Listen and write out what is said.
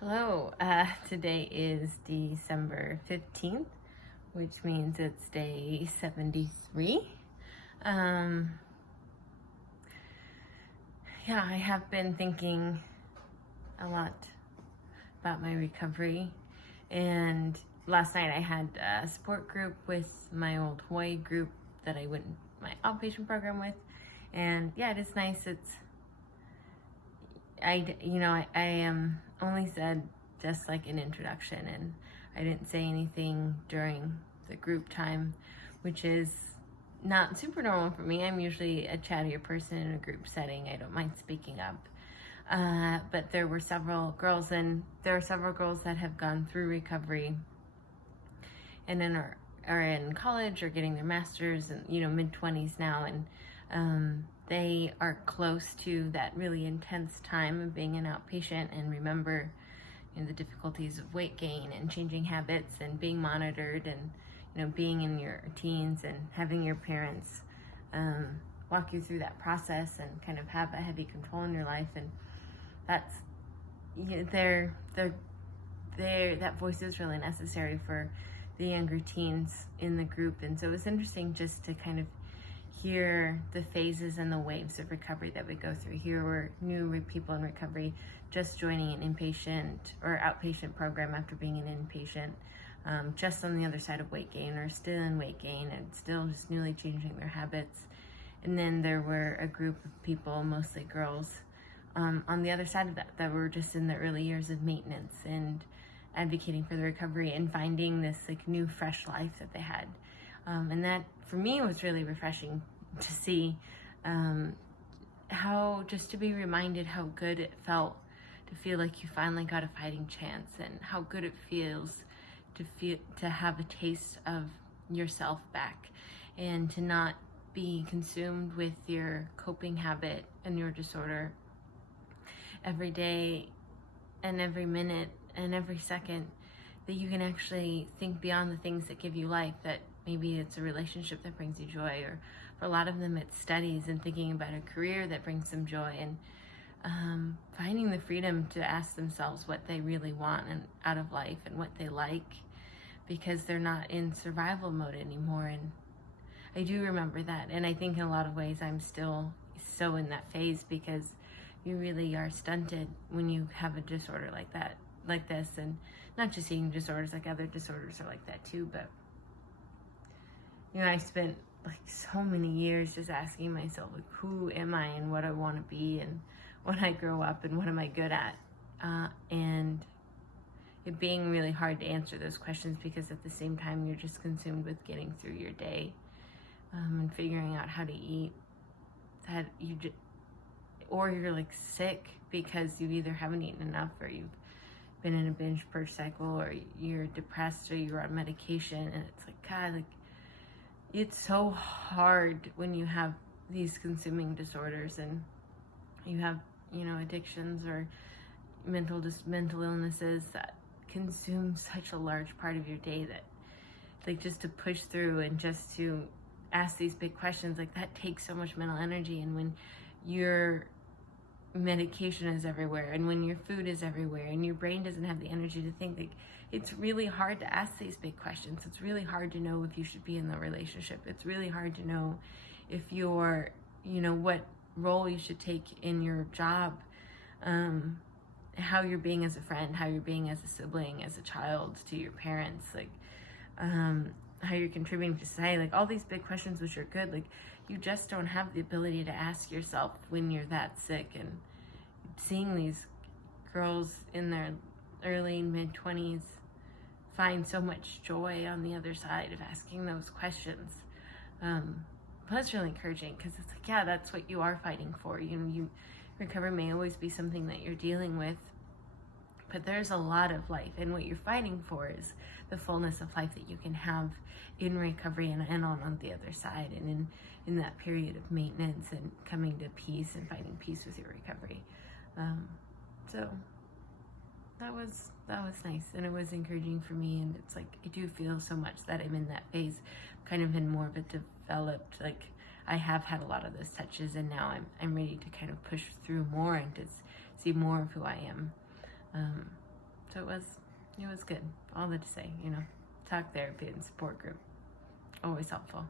Hello, today is December 15th, which means it's day 73. Um, yeah, I have been thinking a lot about my recovery, and last night I had a support group with my old Hawaii group that I went my outpatient program with, and yeah, it is nice. I only said just like an introduction, and I didn't say anything during the group time, which is not super normal for me. I'm usually a chattier person in a group setting. I don't mind speaking up. But there were several girls, and there are several girls that have gone through recovery and then are in college or getting their masters and mid-20s now, and they are close to that really intense time of being an outpatient and remember the difficulties of weight gain and changing habits and being monitored and being in your teens and having your parents walk you through that process and kind of have a heavy control in your life. And that's that voice is really necessary for the younger teens in the group. And so it's interesting just to kind of hear the phases and the waves of recovery that we go through. Here we're new people in recovery, just joining an inpatient or outpatient program after being an inpatient, just on the other side of weight gain or still in weight gain and still just newly changing their habits. And then there were a group of people, mostly girls, on the other side of that were just in the early years of maintenance and advocating for the recovery and finding this like new fresh life that they had. And that for me was really refreshing to see how just to be reminded how good it felt to feel like you finally got a fighting chance, and how good it feels to have a taste of yourself back and to not be consumed with your coping habit and your disorder every day and every minute and every second, that you can actually think beyond the things that give you life, that maybe it's a relationship that brings you joy, or for a lot of them it's studies and thinking about a career that brings them joy, and finding the freedom to ask themselves what they really want and out of life and what they like, because they're not in survival mode anymore. And I do remember that, and I think in a lot of ways I'm still so in that phase, because you really are stunted when you have a disorder like this, and not just eating disorders, like other disorders are like that too. But I spent like so many years just asking myself, like, who am I and what I want to be, and when I grow up and what am I good at, and it being really hard to answer those questions, because at the same time you're just consumed with getting through your day, and figuring out how to eat, that or you're like sick because you either haven't eaten enough, or you've been in a binge purge cycle, or you're depressed, or you're on medication. And it's like, God, like, it's so hard when you have these consuming disorders and you have addictions or mental illnesses that consume such a large part of your day, that like just to push through and just to ask these big questions, like that takes so much mental energy. And when your medication is everywhere, and when your food is everywhere, and your brain doesn't have the energy to think, like, it's really hard to ask these big questions. It's really hard to know if you should be in the relationship. It's really hard to know if you're what role you should take in your job, how you're being as a friend, how you're being as a sibling, as a child to your parents, like how you're contributing to society, like all these big questions, which are good, like you just don't have the ability to ask yourself when you're that sick. And seeing these girls in their early mid-20s find so much joy on the other side of asking those questions, was really encouraging, because it's like, yeah, that's what you are fighting for. Recovery may always be something that you're dealing with, but there's a lot of life, and what you're fighting for is the fullness of life that you can have in recovery and on the other side, and in that period of maintenance and coming to peace and finding peace with your recovery. So that was nice, and it was encouraging for me. And it's like, I do feel so much that I'm in that phase, kind of in more of a developed, like I have had a lot of those touches, and now I'm ready to kind of push through more and to see more of who I am. So it was good. All that to say, talk therapy and support group, always helpful.